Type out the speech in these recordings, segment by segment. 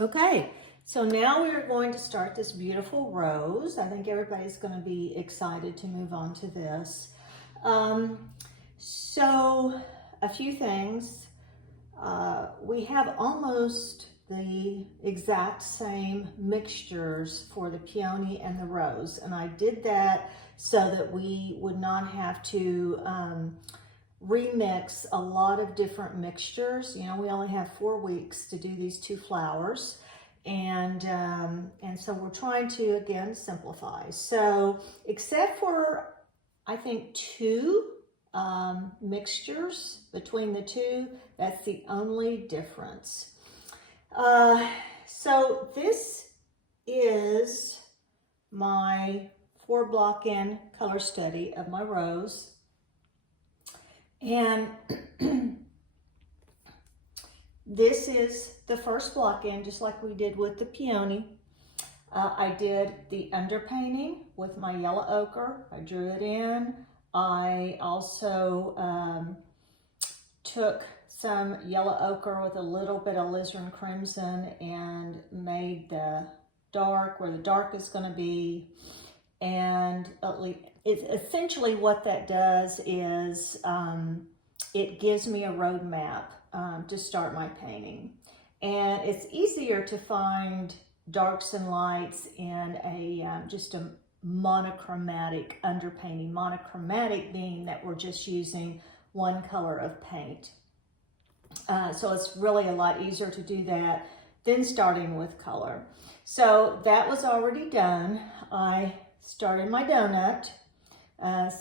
Okay, so now we are going to start this beautiful rose. I think everybody's going to be excited to move on to this. So a few things. We have almost the exact same mixtures for the peony and the rose, and I did that so that we would not have to remix a lot of different mixtures. You know, we only have 4 weeks to do these two flowers, and so we're trying to again simplify. So except for I think two mixtures between the two, that's the only difference. So this is my 4 block-in color study of my rose. And this is the first block-in, just like we did with the peony. I did the underpainting with my yellow ochre. I drew it in. I also took some yellow ochre with a little bit of alizarin crimson and made the dark where the dark is going to be. And it's essentially what that does is it gives me a roadmap to start my painting. And it's easier to find darks and lights in a just a monochromatic underpainting. Monochromatic being that we're just using one color of paint. So it's really a lot easier to do that than starting with color. So that was already done. I started my donut.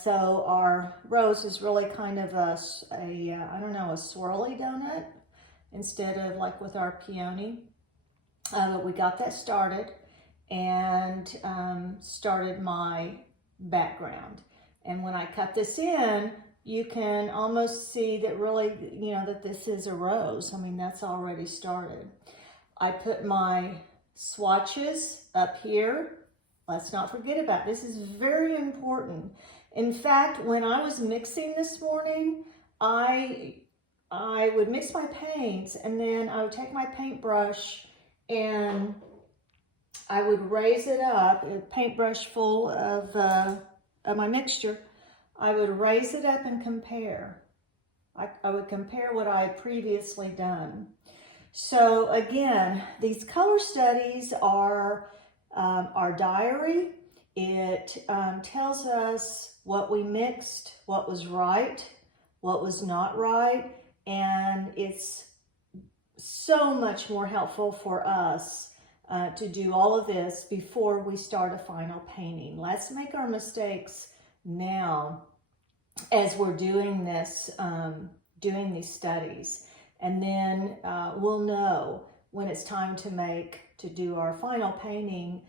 So our rose is really kind of a I don't know, a swirly donut instead of like with our peony. But we got that started and started my background. And when I cut this in, you can almost see that really, you know, that this is a rose. I mean, that's already started. I put my swatches up here. Let's not forget about this. Is very important. In fact, when I was mixing this morning, I would mix my paints and then I would take my paintbrush and I would raise it up, a paintbrush full of my mixture. I would raise it up and compare. I would compare what I had previously done. So again, these color studies are our diary. It tells us what we mixed, what was right, what was not right, and it's so much more helpful for us to do all of this before we start a final painting. Let's make our mistakes now as we're doing this, doing these studies, and then we'll know when it's time to do our final painting,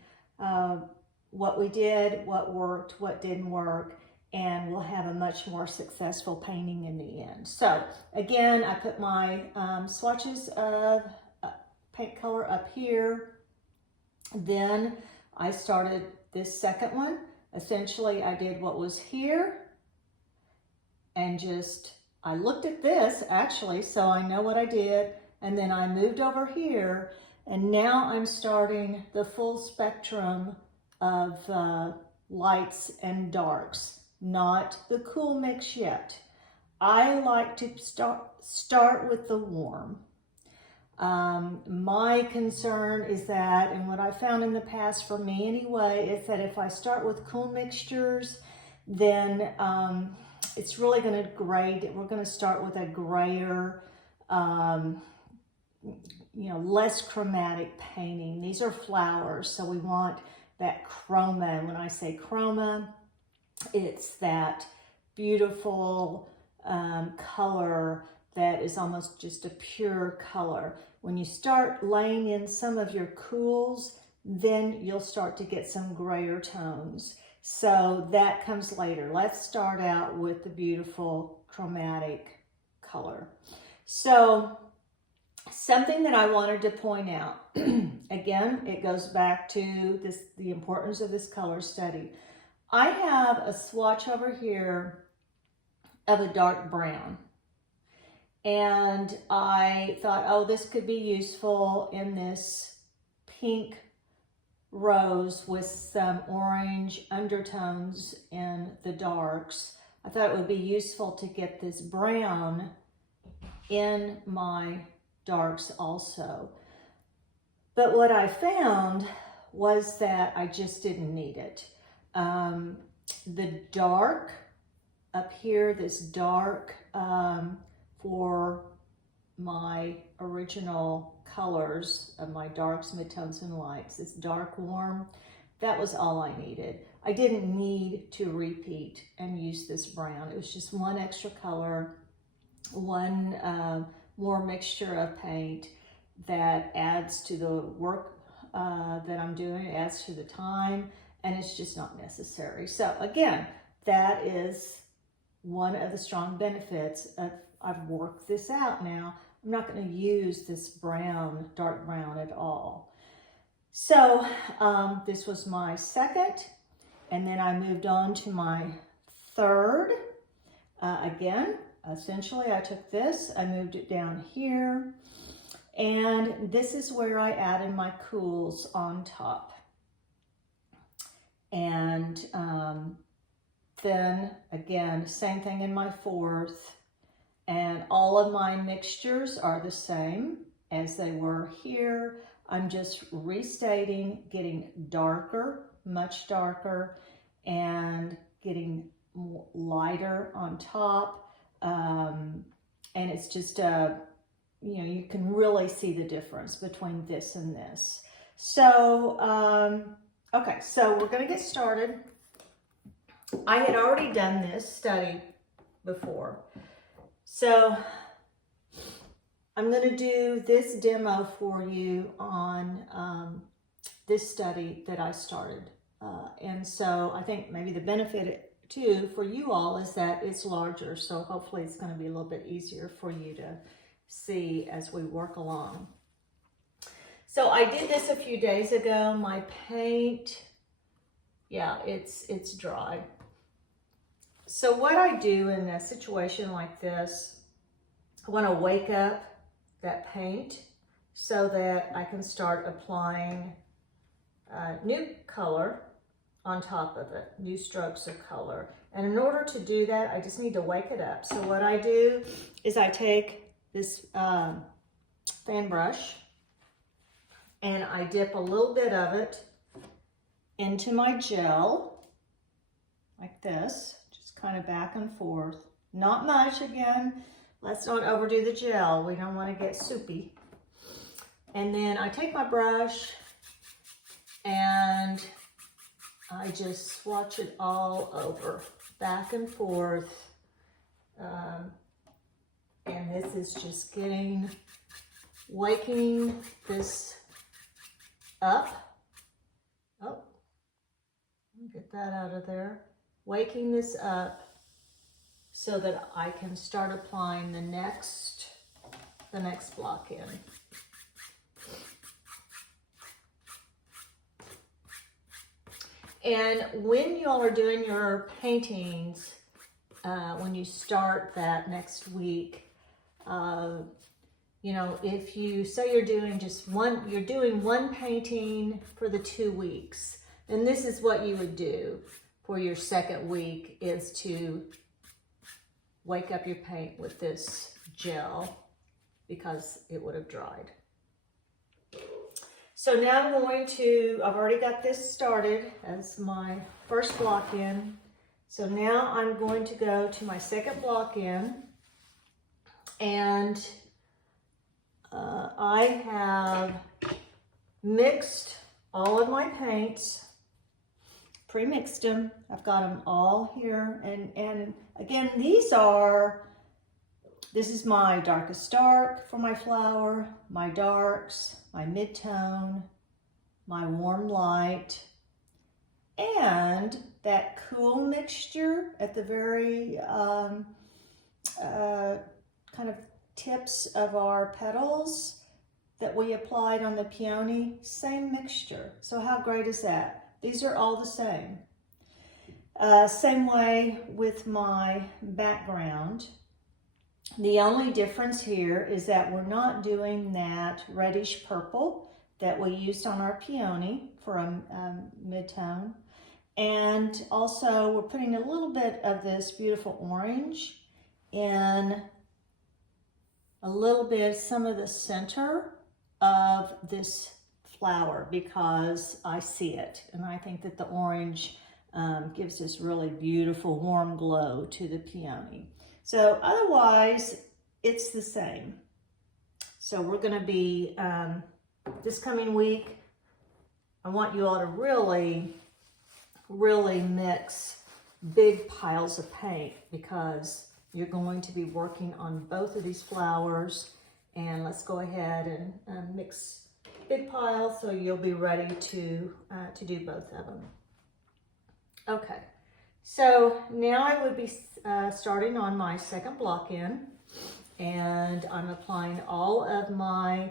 what we did, what worked, what didn't work, and we'll have a much more successful painting in the end. So again, I put my swatches of paint color up here. Then I started this second one. Essentially, I did what was here and I looked at this actually, so I know what I did. And then I moved over here, and now I'm starting the full spectrum of lights and darks, not the cool mix yet. I like to start with the warm. My concern is that, and what I found in the past for me anyway, is that if I start with cool mixtures, then it's really going to grade. We're going to start with a grayer, you know, less chromatic painting. These are flowers, so we want that chroma. And when I say chroma, it's that beautiful color that is almost just a pure color. When you start laying in some of your cools, then you'll start to get some grayer tones. So that comes later. Let's start out with the beautiful chromatic color. So something that I wanted to point out, again, it goes back to the importance of this color study. I have a swatch over here of a dark brown. And I thought, oh, this could be useful in this pink rose with some orange undertones in the darks. I thought it would be useful to get this brown in my darks also. But what I found was that I just didn't need it. The dark up here, this dark for my original colors of my darks, midtones, and lights, this dark warm, that was all I needed. I didn't need to repeat and use this brown. It was just one extra color, one more mixture of paint that adds to the work that I'm doing, it adds to the time, and it's just not necessary. So again, that is one of the strong benefits of I've worked this out now. I'm not going to use this brown, dark brown at all. So this was my second, and then I moved on to my third. Again, essentially I took this, I moved it down here, and this is where I added my cools on top. And then again, same thing in my fourth. And all of my mixtures are the same as they were here. I'm just restating, getting darker, much darker, and getting lighter on top. And it's just you can really see the difference between this and this. So, okay, so we're gonna get started. I had already done this study before. So I'm going to do this demo for you on this study that I started. And so I think maybe the benefit too for you all is that it's larger. So hopefully it's going to be a little bit easier for you to see as we work along. So I did this a few days ago. My paint, yeah, it's dry. So what I do in a situation like this, I want to wake up that paint so that I can start applying new color on top of it, new strokes of color. And in order to do that, I just need to wake it up. So what I do is I take this fan brush and I dip a little bit of it into my gel like this. Kind of back and forth. Not much, again. Let's not overdo the gel. We don't want to get soupy. And then I take my brush and I just swatch it all over, back and forth. And this is just waking this up. Oh, get that out of there. Waking this up so that I can start applying the next block in. And when y'all are doing your paintings, when you start that next week, if you say you're doing one painting for the 2 weeks, then this is what you would do for your second week, is to wake up your paint with this gel because it would have dried. So now I've already got this started as my first block in. So now I'm going to go to my second block in, and I have mixed all of my paints, pre-mixed them. I've got them all here, and again, this is my darkest dark for my flower, my darks, my mid-tone, my warm light, and that cool mixture at the very kind of tips of our petals that we applied on the peony, same mixture. So how great is that? These are all the same. Same way with my background. The only difference here is that we're not doing that reddish purple that we used on our peony for a mid-tone. And also we're putting a little bit of this beautiful orange in a little bit, some of the center of this flower, because I see it. And I think that the orange gives this really beautiful warm glow to the peony. So otherwise, it's the same. So we're gonna be, this coming week, I want you all to really mix big piles of paint, because you're going to be working on both of these flowers. And let's go ahead and mix big piles so you'll be ready to do both of them. Okay, so now I would be starting on my second block in, and I'm applying all of my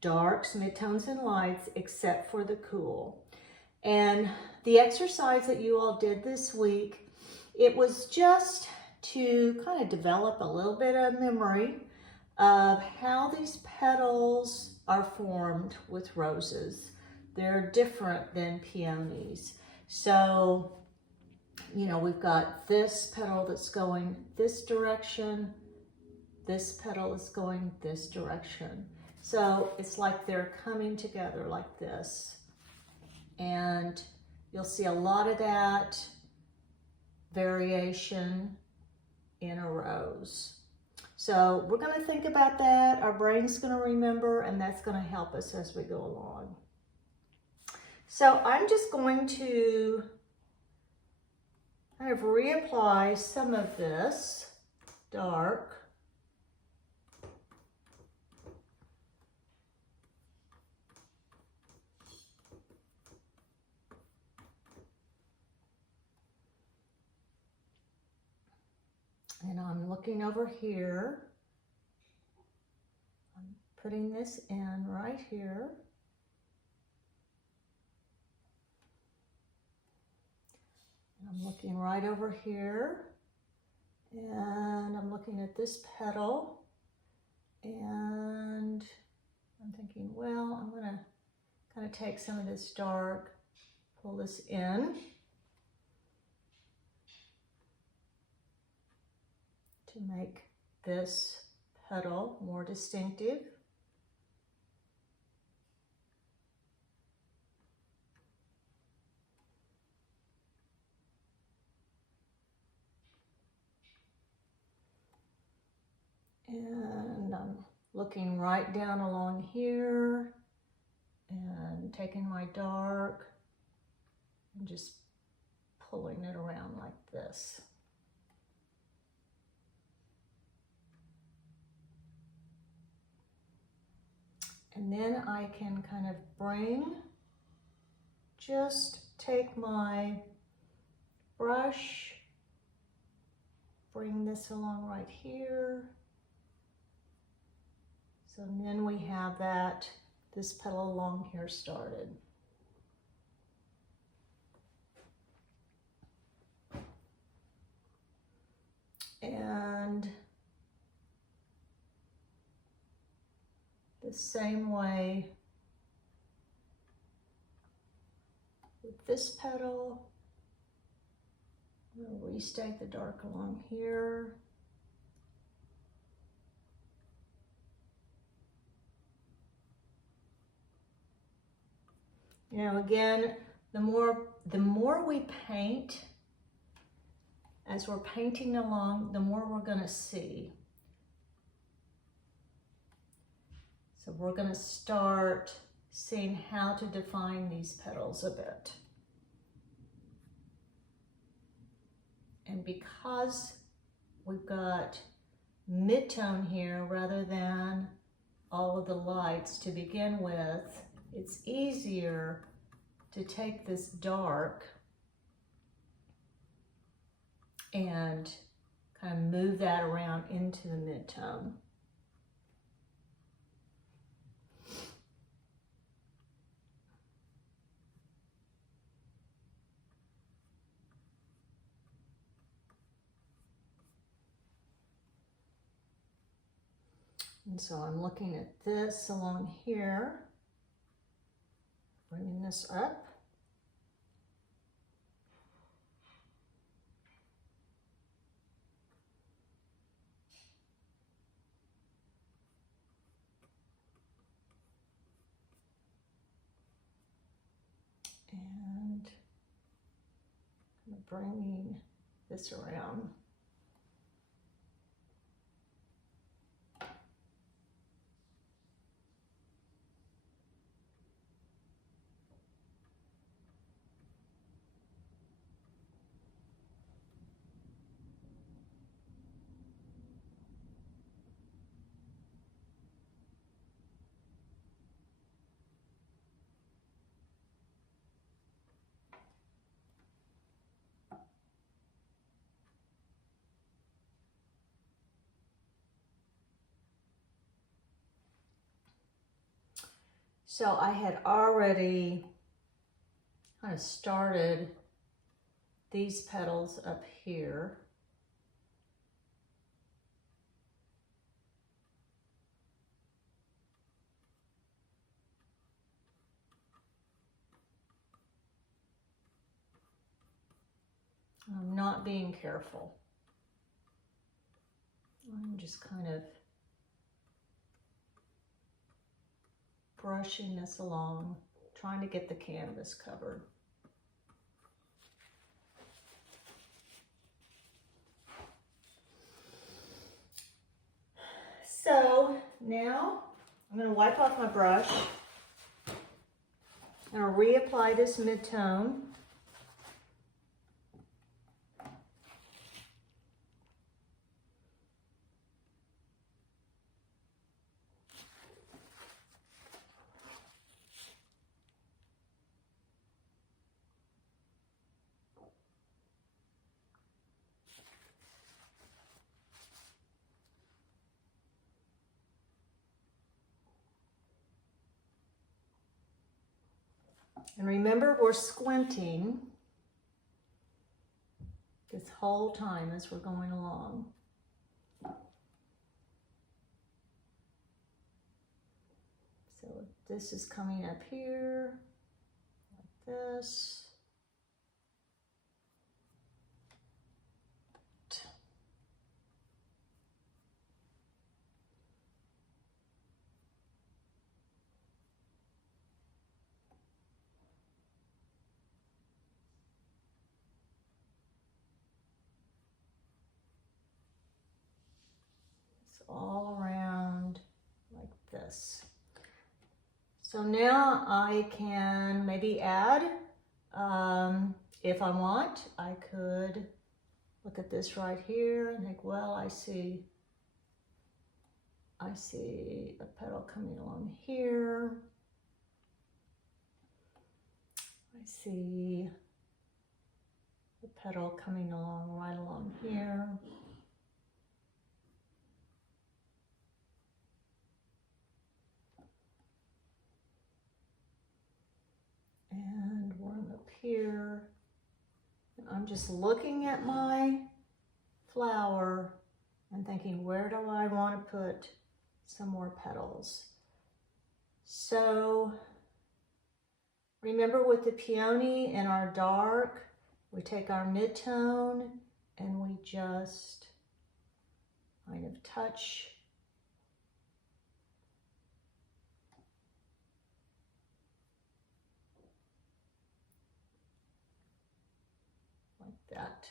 darks, midtones, and lights except for the cool. And the exercise that you all did this week, it was just to kind of develop a little bit of memory of how these petals are formed with roses. They're different than peonies. So, you know, we've got this petal that's going this direction, this petal is going this direction. So it's like they're coming together like this. And you'll see a lot of that variation in a rose. So we're going to think about that. Our brain's going to remember, and that's going to help us as we go along. So I'm just going to kind of reapply some of this dark. And I'm looking over here. I'm putting this in right here. And I'm looking right over here. And I'm looking at this petal. And I'm thinking, well, I'm going to kind of take some of this dark, pull this in to make this petal more distinctive. And I'm looking right down along here and taking my dark and just pulling it around like this. And then I can kind of take my brush, bring this along right here. So then we have this petal along here started. And the same way with this petal. I'm going to restake the dark along here. You know, again, the more we paint, as we're painting along, the more we're going to see. So we're going to start seeing how to define these petals a bit. And because we've got mid-tone here rather than all of the lights to begin with, it's easier to take this dark and kind of move that around into the mid-tone. And so I'm looking at this along here. this up. And I'm bringing this around. So I had already kind of started these petals up here. I'm not being careful. I'm just kind of brushing this along, trying to get the canvas covered. So now I'm going to wipe off my brush. I'm going to reapply this mid-tone. And remember, we're squinting this whole time as we're going along. So this is coming up here, like this. All around like this. So now I can maybe add, if I want, I could look at this right here and think, well, I see a petal coming along here. I see the petal coming along right along here. And one up here. And I'm just looking at my flower and thinking, where do I want to put some more petals? So remember, with the peony in our dark, we take our mid-tone and we just kind of touch like that.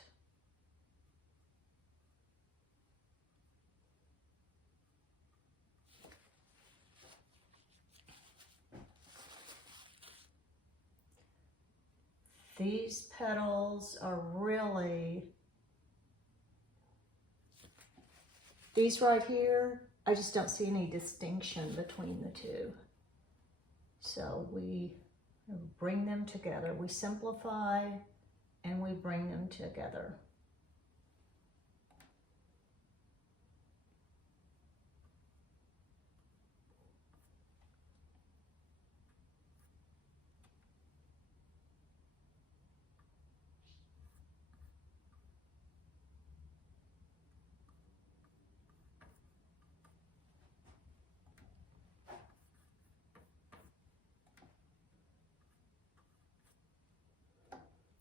These petals are really, these right here, I just don't see any distinction between the two. So we bring them together. We simplify and we bring them together.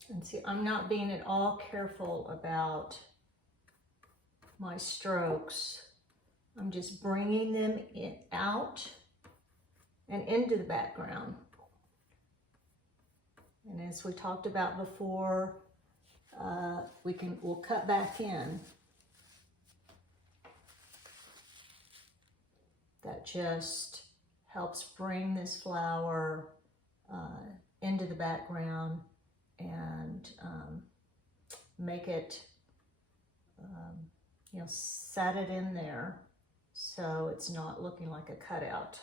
And see, I'm not being at all careful about my strokes. I'm just bringing them out and into the background. And as we talked about before, we'll cut back in. That just helps bring this flower into the background and make it, set it in there so it's not looking like a cutout.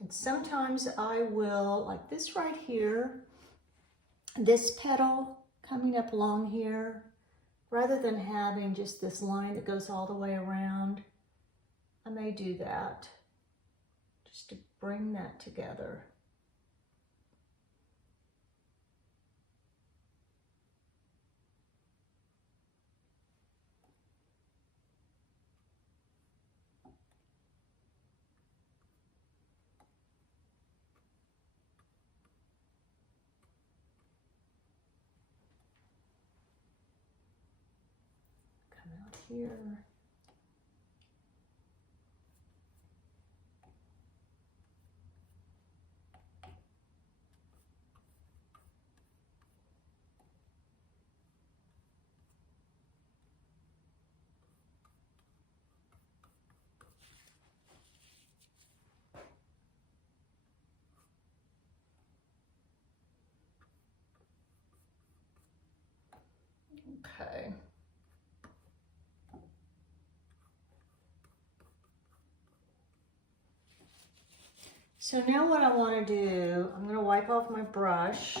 And sometimes I will, like this right here, this petal coming up along here, rather than having just this line that goes all the way around, I may do that just to bring that together. Come out here. Okay. So now what I want to do, I'm going to wipe off my brush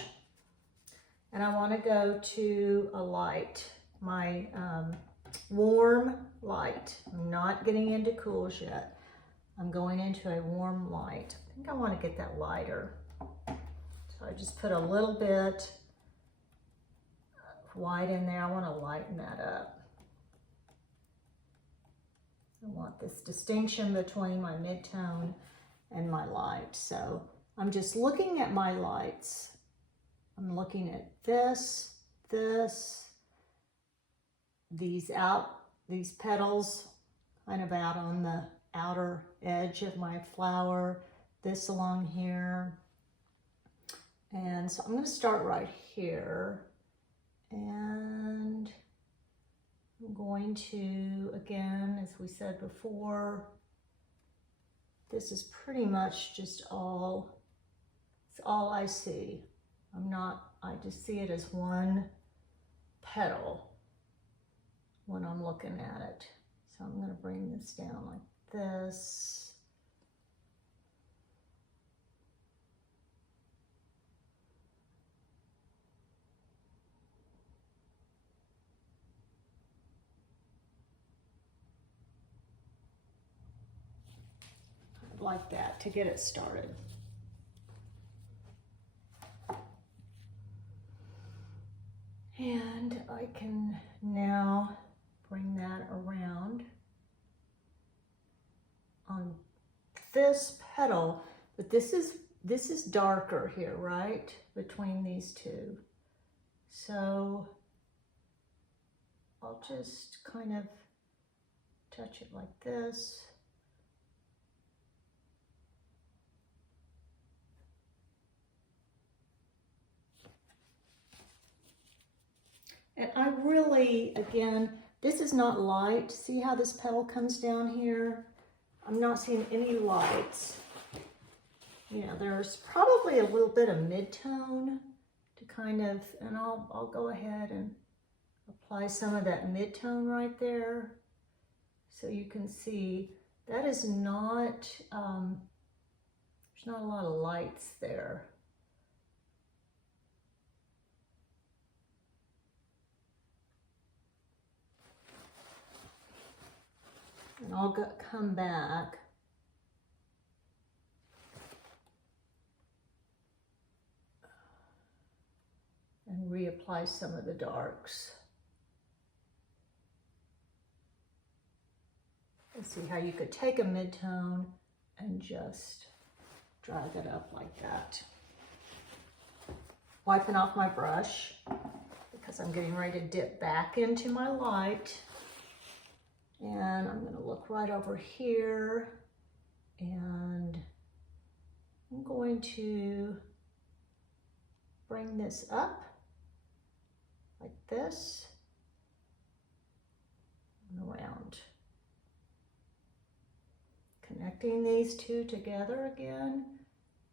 and I want to go to a light, my warm light. I'm not getting into cools yet. I'm going into a warm light. I think I want to get that lighter. So I just put a little bit of white in there. I want to lighten that up. I want this distinction between my mid-tone and my light. So I'm just looking at my lights. I'm looking at this, these petals kind of out on the outer edge of my flower, this along here. And so I'm going to start right here. And I'm going to, again, as we said before, this is pretty much just all, it's all I see. I just see it as one petal when I'm looking at it. So I'm going to bring this down like this. Like that to get it started. And I can now bring that around on this petal, but this is darker here, right? Between these two. So I'll just kind of touch it like this. And I really, again, this is not light. See how this petal comes down here? I'm not seeing any lights. You know, there's probably a little bit of mid-tone to kind of, and I'll go ahead and apply some of that mid-tone right there. So you can see that is not, there's not a lot of lights there. And I'll come back and reapply some of the darks see how you could take a mid-tone and just drag it up like that. Wiping off my brush because I'm getting ready to dip back into my light. And I'm going to look right over here, and I'm going to bring this up like this and around. Connecting these two together again.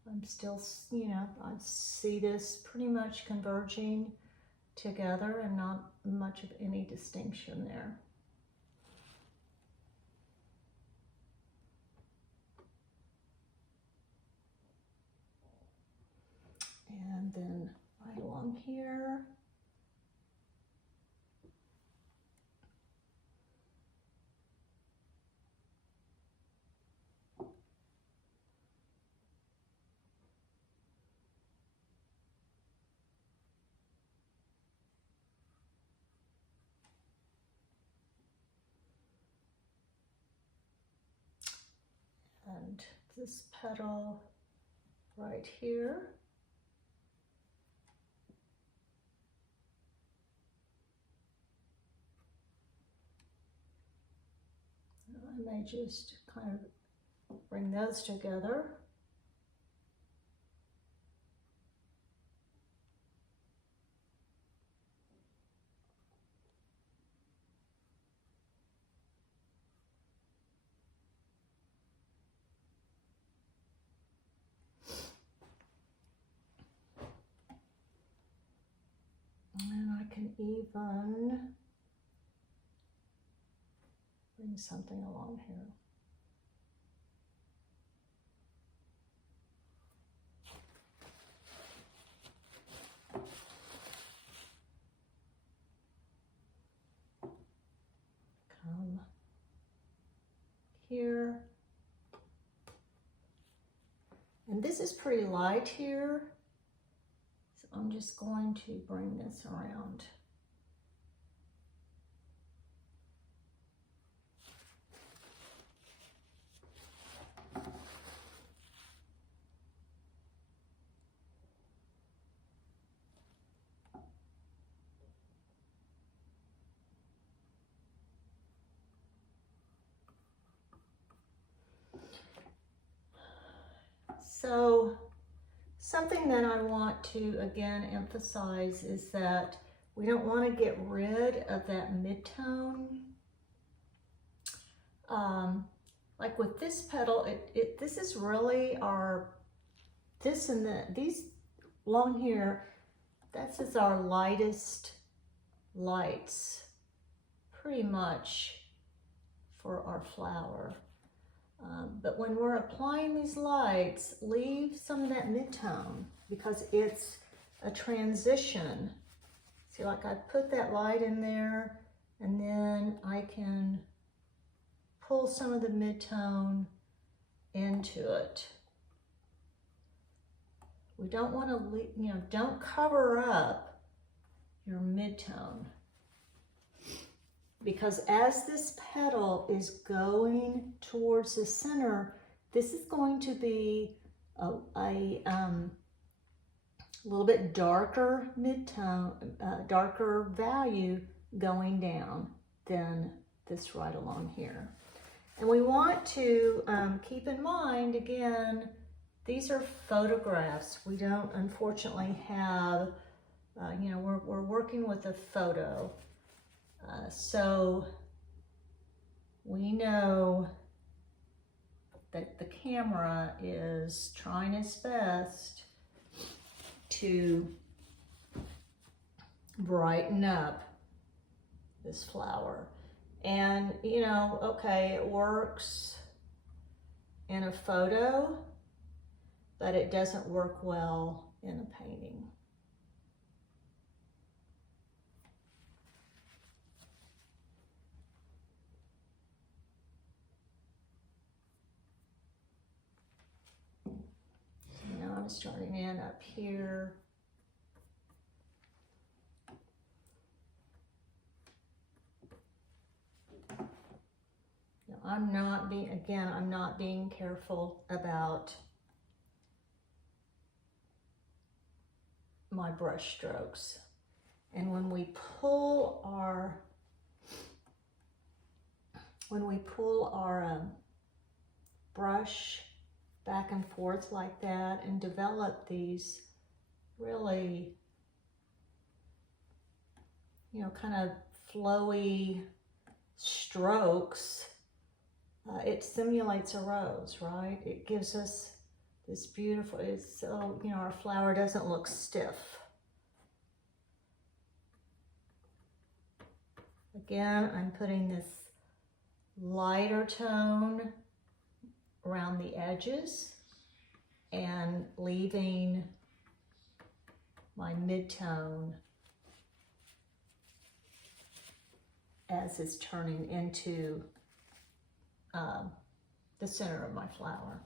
I'm still, you know, I see this pretty much converging together and not much of any distinction there. And then right along here. And this petal right here. I may just kind of bring those together. And I can even bring something along here. Come here. And this is pretty light here. So I'm just going to bring this around. So something that I want to again emphasize is that we don't want to get rid of that mid-tone. Like with this petal, this is really our, these along here, this is our lightest lights pretty much for our flower. But when we're applying these lights, leave some of that mid-tone because it's a transition. See, like I put that light in there and then I can pull some of the mid-tone into it. We don't want to, you know, don't cover up your mid-tone. Because as this petal is going towards the center, this is going to be a little bit darker mid-tone, darker value going down than this right along here. And we want to keep in mind, again, these are photographs. We don't, unfortunately, have, you know, we're working with a photo. So we know that the camera is trying its best to brighten up this flower. And, you know, okay, it works in a photo, but it doesn't work well in a painting. Now I'm starting in up here. Now I'm not being careful about my brush strokes. And when we pull our brush back and forth like that and develop these really, you know, kind of flowy strokes, it simulates a rose, right? It gives us this beautiful, it's so, you know, our flower doesn't look stiff. Again, I'm putting this lighter tone around the edges and leaving my mid-tone as it's turning into the center of my flower.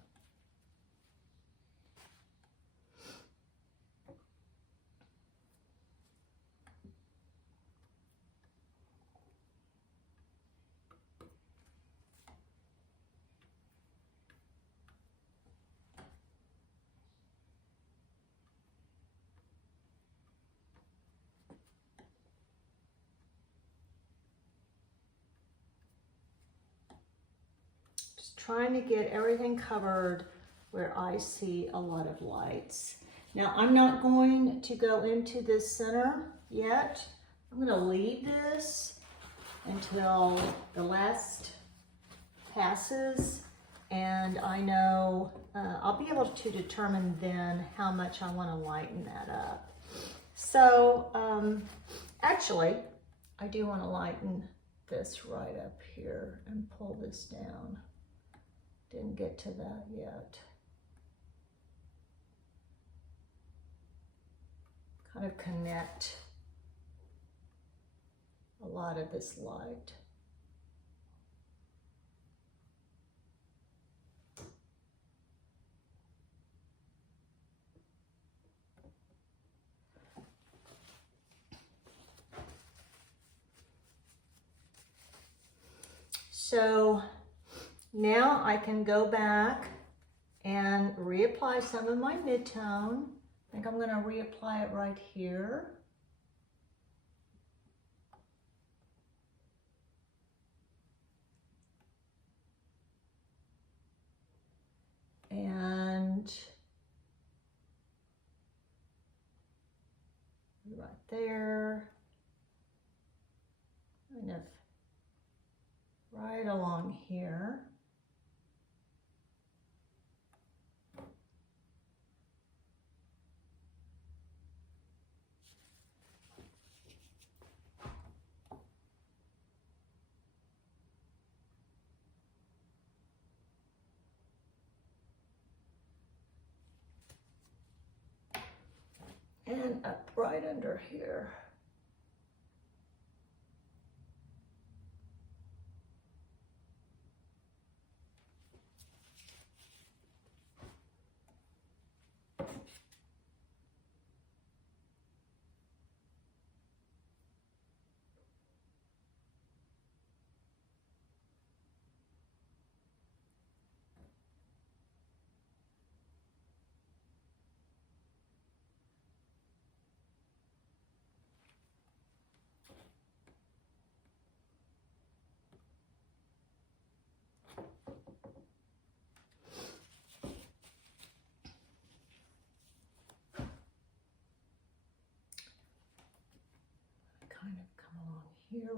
Trying to get everything covered where I see a lot of lights. Now I'm not going to go into this center yet. I'm going to leave this until the last passes, and I know I'll be able to determine then how much I want to lighten that up. So actually I do want to lighten this right up here and pull this down. Didn't get to that yet. Kind of connect a lot of this light. So now I can go back and reapply some of my mid-tone. I think I'm going to reapply it right here. And right there, kind of right along here. And up right under here. Kind of come along here,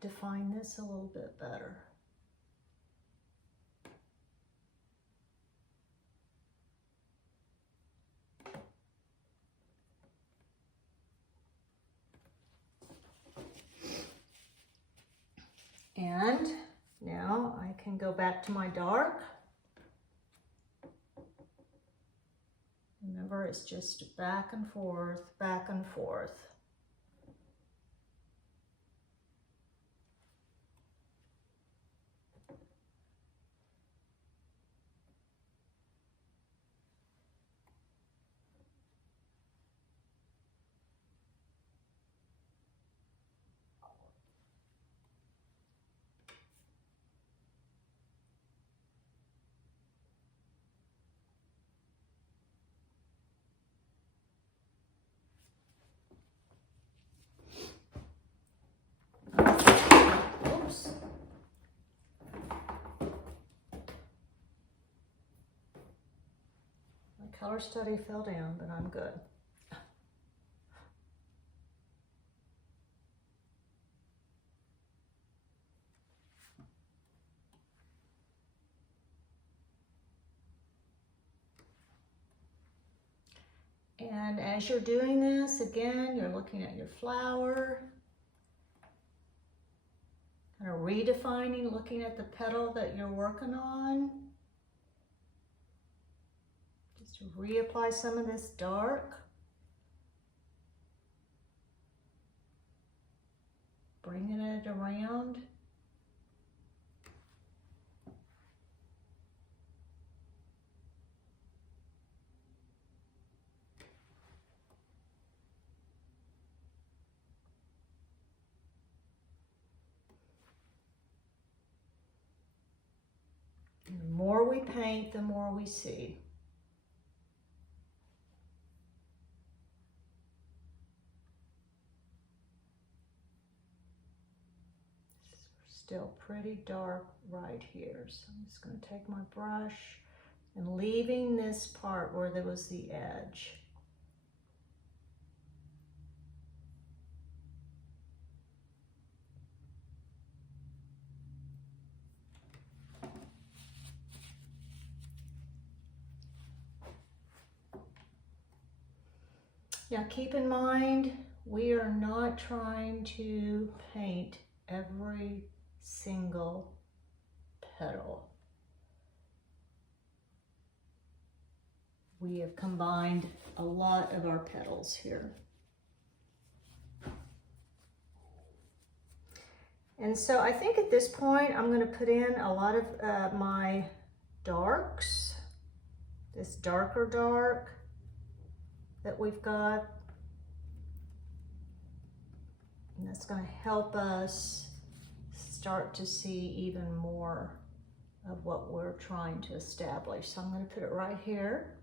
define this a little bit better. And now I can go back to my dark. Remember, it's just back and forth, back and forth. color study fell down, but I'm good. And as you're doing this, again, you're looking at your flower, kind of redefining, looking at the petal that you're working on. Just to reapply some of this dark. Bringing it around. And the more we paint, the more we see. Still pretty dark right here. So I'm just going to take my brush and leaving this part where there was the edge. Now keep in mind, we are not trying to paint every single petal. We have combined a lot of our petals here. And so I think at this point, I'm going to put in a lot of my darks, this darker dark that we've got. And that's going to help us start to see even more of what we're trying to establish. So I'm going to put it right here.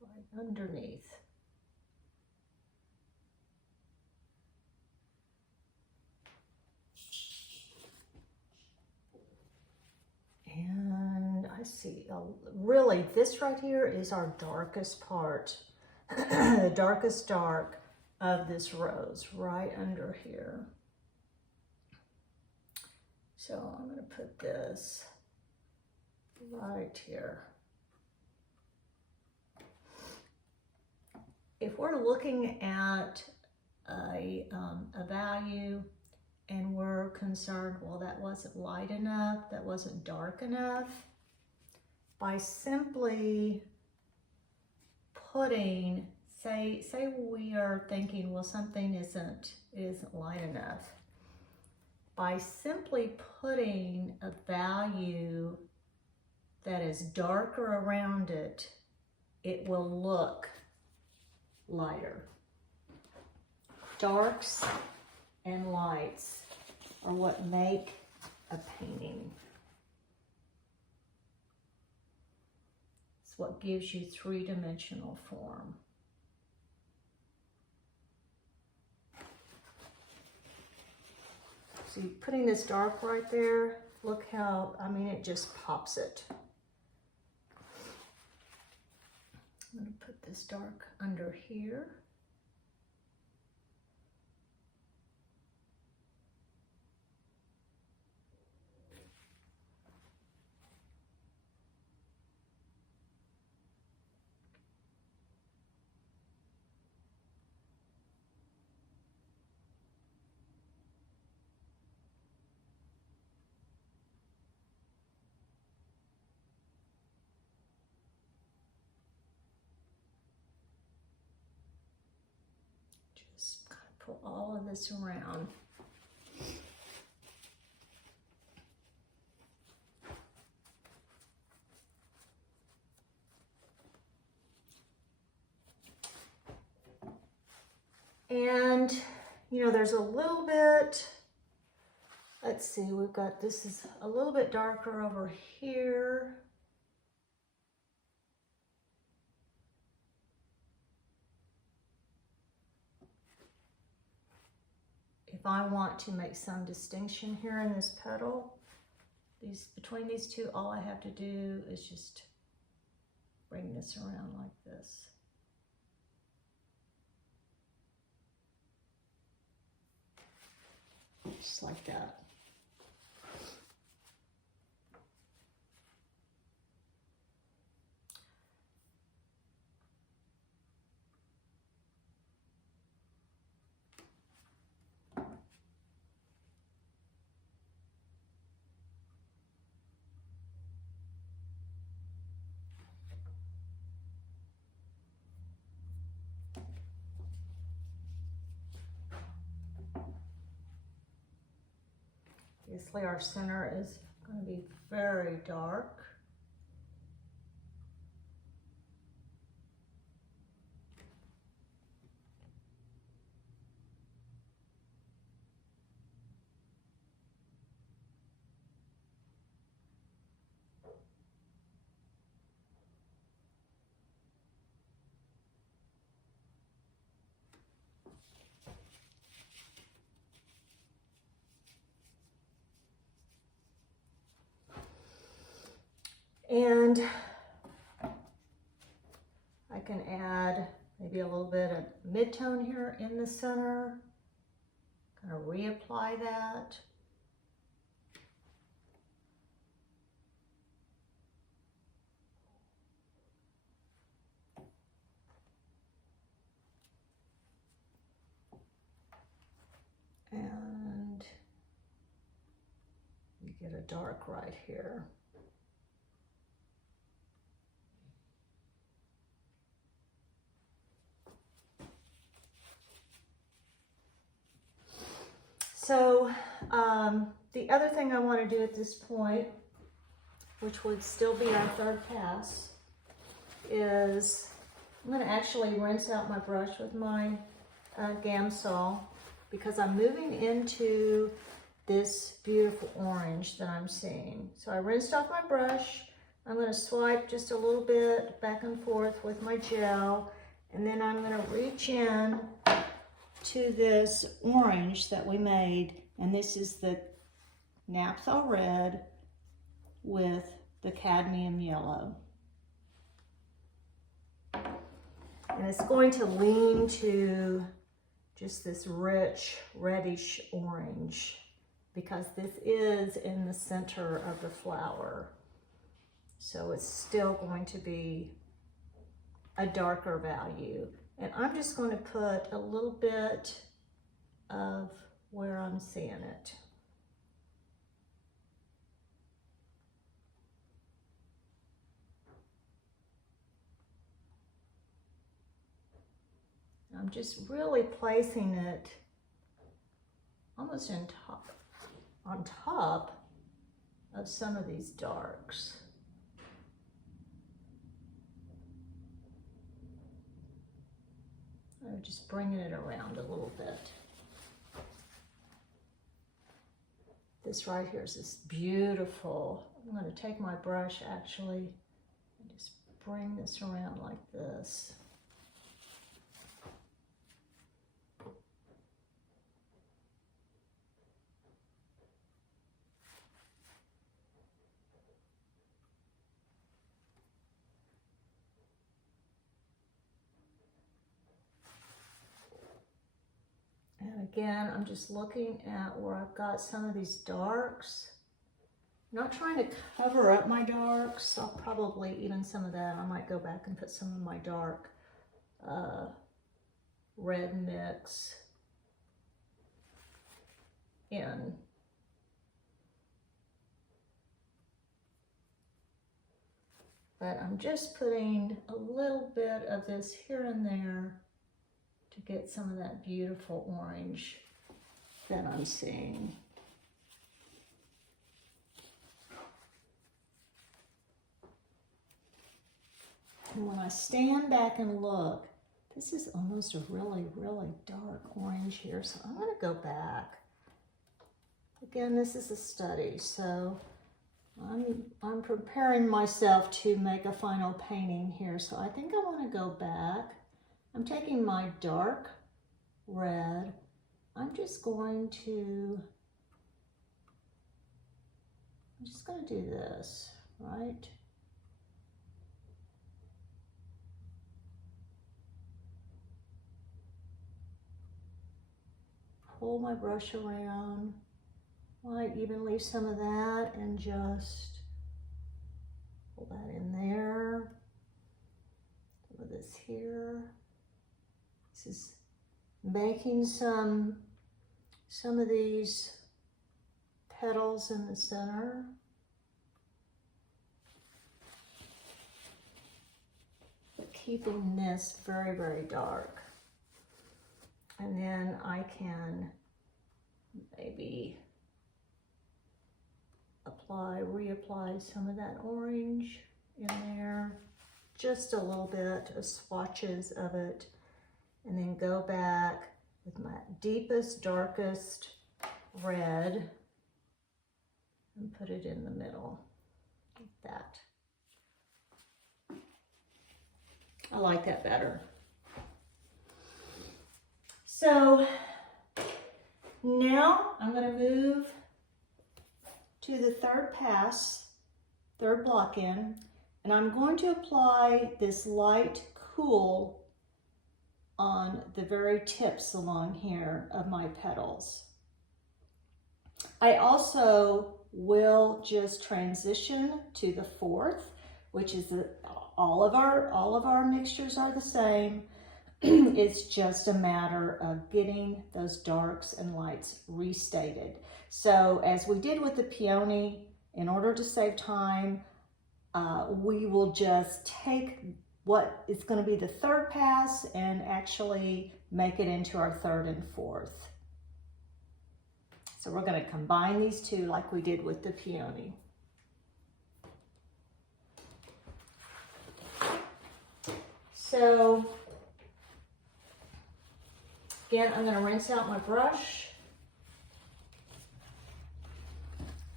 Right underneath. And I see, really, this right here is our darkest part, the darkest dark of this rose, right under here. So I'm going to put this right here. If we're looking at a value and we're concerned, well, that wasn't light enough, that wasn't dark enough, by simply putting, say we are thinking, well, something isn't light enough. By simply putting a value that is darker around it, it will look lighter. Darks and lights are what make a painting. It's what gives you three-dimensional form. So putting this dark right there, look how, I mean, it just pops it. I'm going to put this dark under here. Just kind of pull all of this around. And, you know, there's a little bit, let's see, we've got, this is a little bit darker over here. if I want to make some distinction here in this petal, between these two, all I have to do is just bring this around like this. Just like that. Obviously our center is going to be very dark. And I can add maybe a little bit of mid-tone here in the center. Kind of reapply that. And you get a dark right here. So the other thing I want to do at this point, which would still be our third pass, is I'm going to actually rinse out my brush with my Gamsol, because I'm moving into this beautiful orange that I'm seeing. So I rinsed off my brush. I'm going to swipe just a little bit back and forth with my gel, and then I'm going to reach in to this orange that we made, and this is the Naphthol red with the cadmium yellow. And it's going to lean to just this rich reddish orange, because this is in the center of the flower. So it's still going to be a darker value. And I'm just going to put a little bit of where I'm seeing it. I'm just really placing it almost on top of some of these darks. I'm just bringing it around a little bit. This right here is this beautiful. I'm going to take my brush actually and just bring this around like this. And again, I'm just looking at where I've got some of these darks. I'm not trying to cover up my darks. I'll probably, even some of that, I might go back and put some of my dark red mix in. But I'm just putting a little bit of this here and there to get some of that beautiful orange that I'm seeing. And when I stand back and look, this is almost a really, really dark orange here. So I'm going to go back. Again, this is a study, so I'm preparing myself to make a final painting here. So I think I want to go back. I'm taking my dark red, I'm just going to do this, right? Pull my brush around. Might even leave some of that and just pull that in there. Some of this here. This is making some of these petals in the center. But keeping this very, very dark. And then I can maybe reapply some of that orange in there. Just a little bit of swatches of it. And then go back with my deepest, darkest red and put it in the middle, like that. I like that better. So now I'm going to move to the third pass, third block in, and I'm going to apply this light cool on the very tips along here of my petals. I also will just transition to the fourth, which is all of our mixtures are the same. It's just a matter of getting those darks and lights restated. So as we did with the peony, in order to save time, we will just take what is going to be the third pass and actually make it into our third and fourth. So we're going to combine these two like we did with the peony. So again, I'm going to rinse out my brush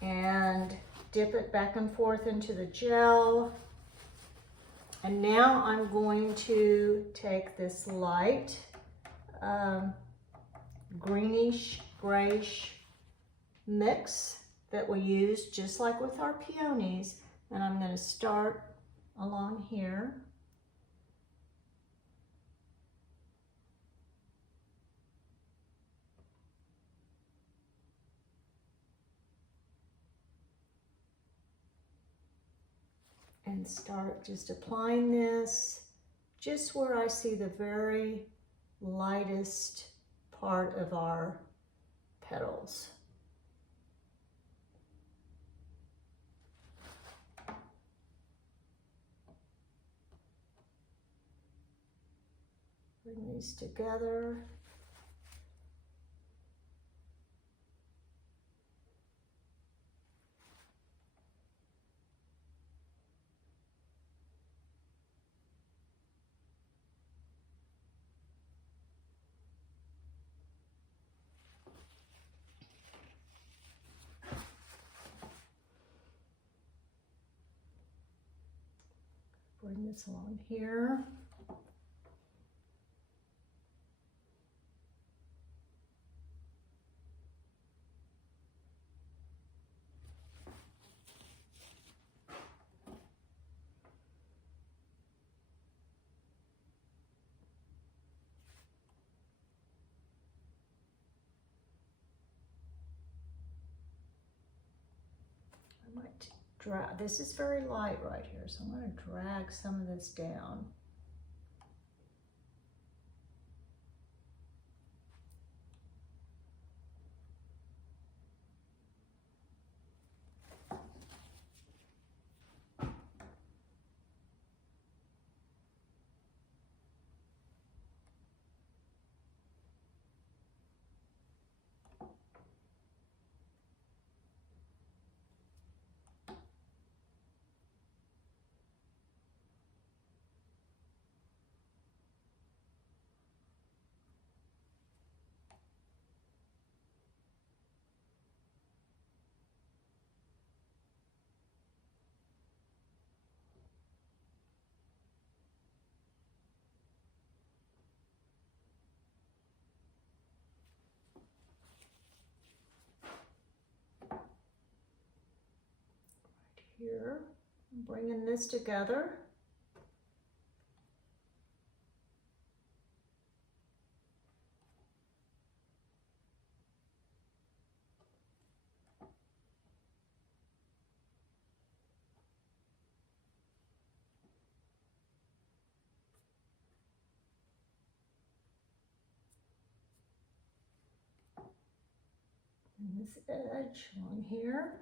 and dip it back and forth into the gel. And now I'm going to take this light greenish, grayish mix that we used just like with our peonies, and I'm going to start along here. And start just applying this just where I see the very lightest part of our petals. Bring these together. Bring this along here. I might drag, this is very light right here, so I'm going to drag some of this down. here. I'm bringing this together. And this edge on here.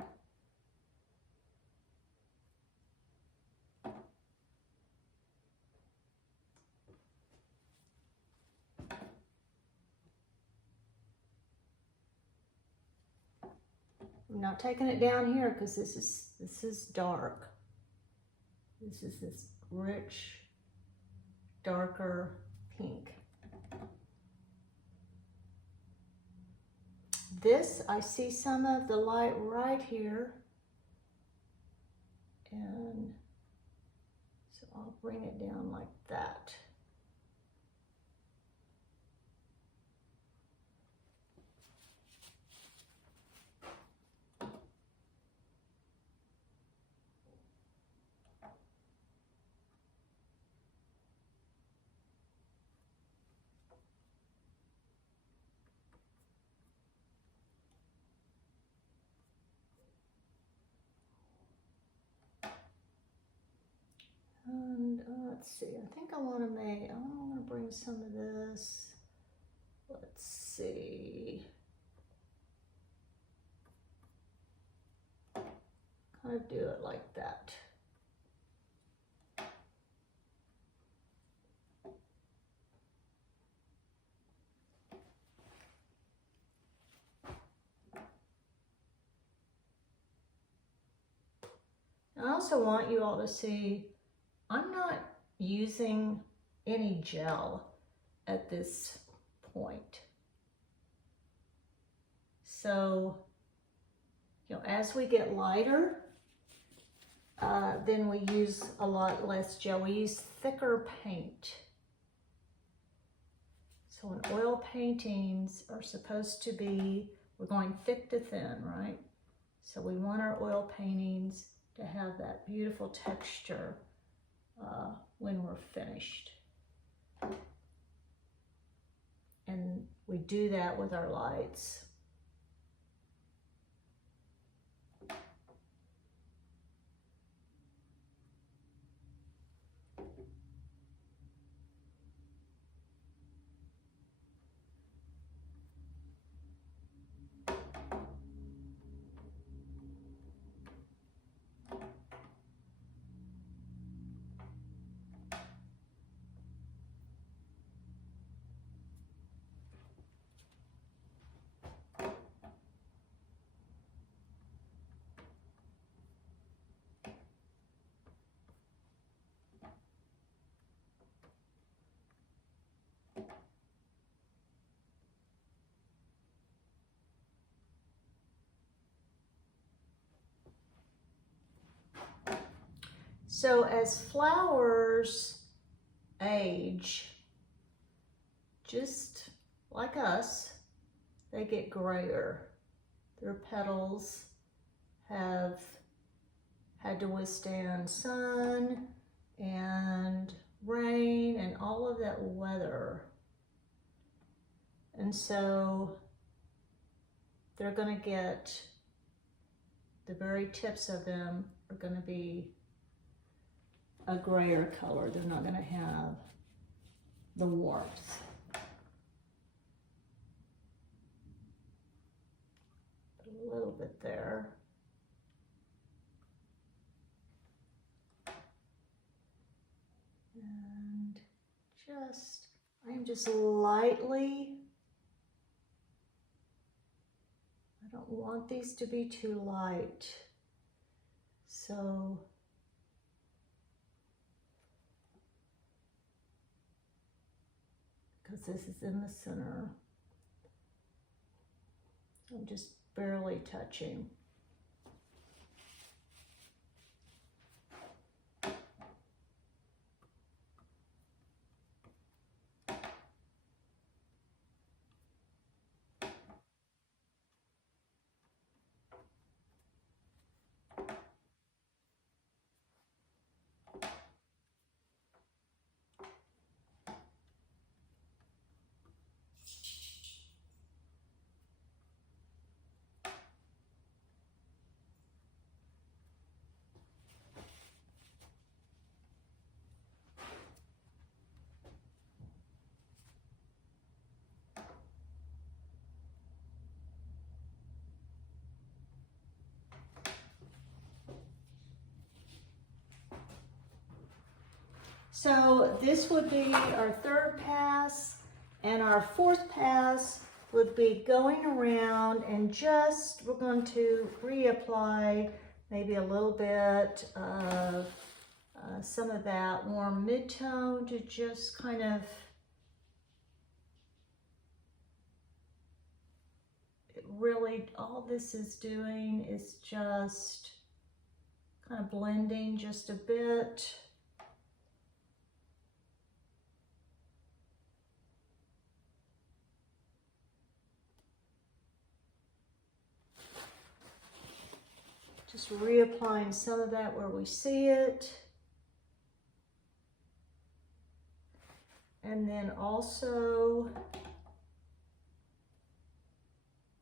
I'm not taking it down here because this is dark. This is this rich, darker pink. This, I see some of the light right here. And so I'll bring it down like that. And let's see, I think I want to bring some of this, let's see, kind of do it like that. I also want you all to see, I'm not using any gel at this point. So, you know, as we get lighter, then we use a lot less gel. We use thicker paint. So when oil paintings are supposed to be, we're going thick to thin, right? So we want our oil paintings to have that beautiful texture when we're finished. And we do that with our lights. So as flowers age, just like us, they get grayer. Their petals have had to withstand sun and rain and all of that weather. And so they're going to get, the very tips of them are going to be a grayer color. They're not going to have the warmth. Put a little bit there. And I'm just lightly, I don't want these to be too light. So because this is in the center, I'm just barely touching. So this would be our third pass, and our fourth pass would be going around and just, we're going to reapply maybe a little bit of some of that warm mid-tone to just kind of really, all this is doing is just kind of blending just a bit. Just reapplying some of that where we see it. And then also,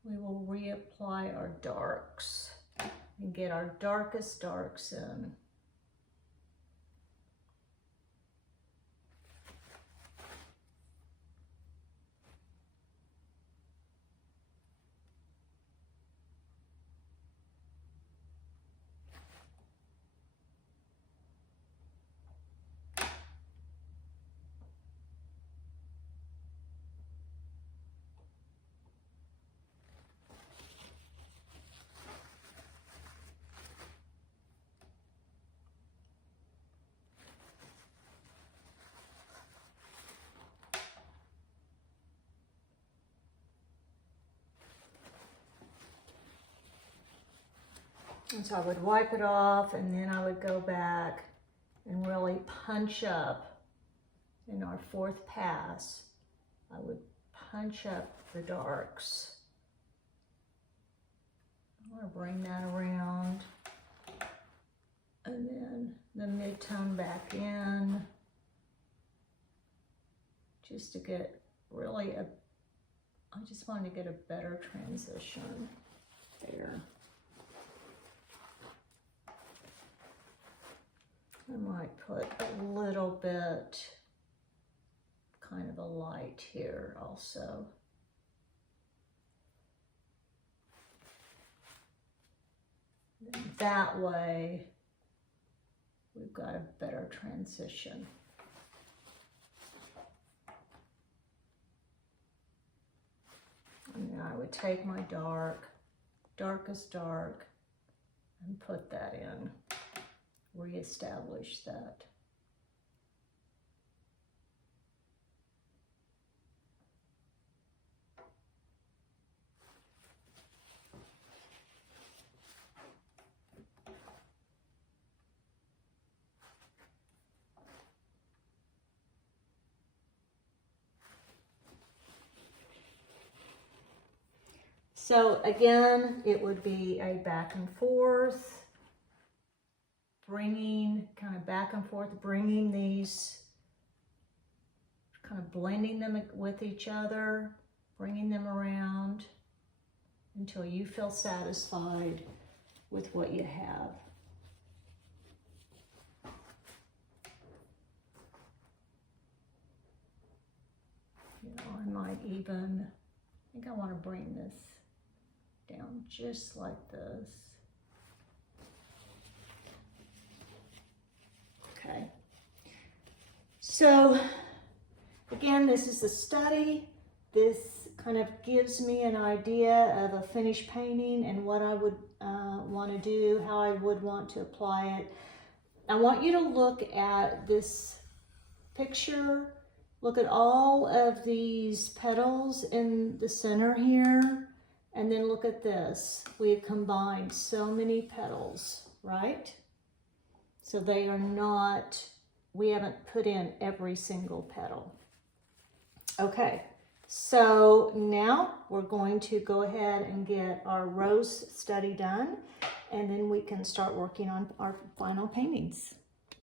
we will reapply our darks and get our darkest darks in. And so I would wipe it off, and then I would go back and really punch up in our fourth pass. I would punch up the darks. I want to bring that around, and then the mid-tone back in, just to get really I just wanted to get a better transition there. I might put a little bit, kind of a light here also. That way, we've got a better transition. And then I would take my darkest dark, and put that in. Reestablish that. So again, it would be a back and forth. Bringing, kind of back and forth, bringing these, kind of blending them with each other, bringing them around until you feel satisfied with what you have. You know, I might even, I think I want to bring this down just like this. Okay, so again, this is a study. This kind of gives me an idea of a finished painting and what I would want to do, how I would want to apply it. I want you to look at this picture. Look at all of these petals in the center here, and then look at this. We've combined so many petals, right? So they are not, we haven't put in every single petal. Okay, so now we're going to go ahead and get our rose study done, and then we can start working on our final paintings.